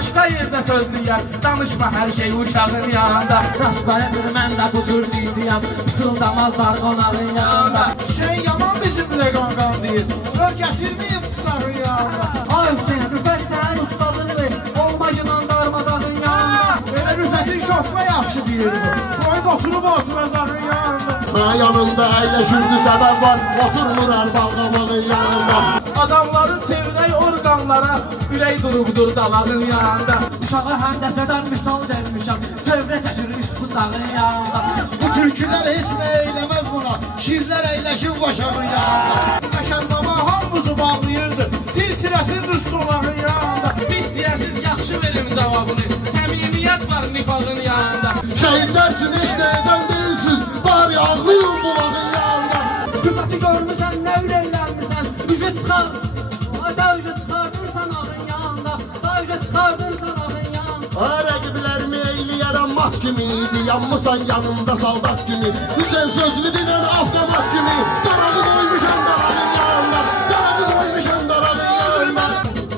başqa yerdə sözləyər. Danışma hər şey uşağın yanında. Rəsbəlidir mən də bu cür deyəcəyəm, pısıldamazlar qonağın yanında. Şey yaman bizimlə qanqan deyir, gör gətirməyib bıçağın yanında. Ay Hüseyin, Rüfət sənin ustadındır, olmacınan darmadağın yanında. Elə Rüfətin şofra yaxşı deyir bu, qoyub oturub oturacağın yanında. Mənə yanımda əyləşirdi səbəb var, oturmurar balqabağın yanında. Adamları çevirək orqanlara, ürək durubdur dalağın yanında. Uşağa həndəsədən misal vermişəm, çevrə çəkir üst buzağın yanında. Bu türkülər heç nə eyləməz buna, şirlər əyləşib başağın yanında. Məşən baba hamımızı bağlayırdı, tir-tirəsiz düz solağın yanında. Biz deyəsiz yaxşı verim cavabını, səmimiyyət var nifaqın yanında. Şəhidlər üçün heç nə edən deyilsiz, bari ağlayın bulağın yanında. Rüfəti görmüsən, nə ürəklərmisən, ücret çıxar. Da ücret çıxardırsan ağın yanında, da ücret çıxardırsan ağın yanında. Rəqiblərimi eyləyərəm mat kimi, yanmısan yanımda saldat kimi. Hüseyin sözlü dinən avtomat kimi, darağı koymuşam darağın yanında, darağı koymuşam darağın yanında.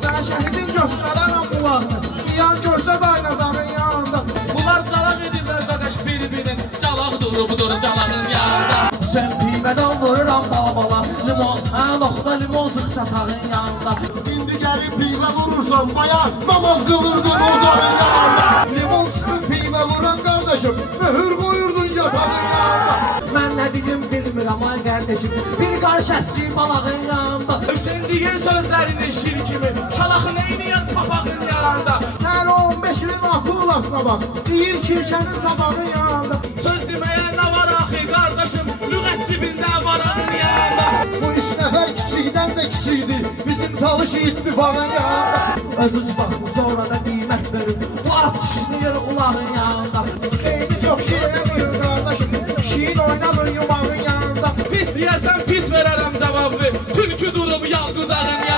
Sən şəhidin göstərərəm qulağını, yan gözlə dayanacağın yanında. Bunlar calaq edirlər qardaş bir-birinin, calaq durubdur calağın yanında. Sən pivədən vururam bala-bala, limon, noxda limon sıxsa sağın yanında. İndi gəlib pivə vurursan baya, namaz qılırdın ocağın yanında. Limon sıxıb pivə vuran qardaşım, mühür qoyurdun yatağın yanında. Mən nə deyim bilmirəm ay qardeşim, bir qarış əsli balağın yanında. Hüseyin deyir sözlərini şir kimi, çalağın eyniyən papağın yanında. Sən o 15 ilin akıllasına bax, deyir kirşənin sabahın yanında. Söz deməyə nə var axı qardaşım, lüğət cibində varağın yanında. Bu 3 nəfər kiçikdən də kiçikdir, bizim talış ittifaqın yanında. Özünüz baxın, sonra da qiymət verin, bu at işləyir ulağın yanında. Seyni çox şirin qardaşım, şirin oynamır yumağın yanında. Pis deyərsən pis verərəm cavabı, tülkü durub yalqız ağın yanında.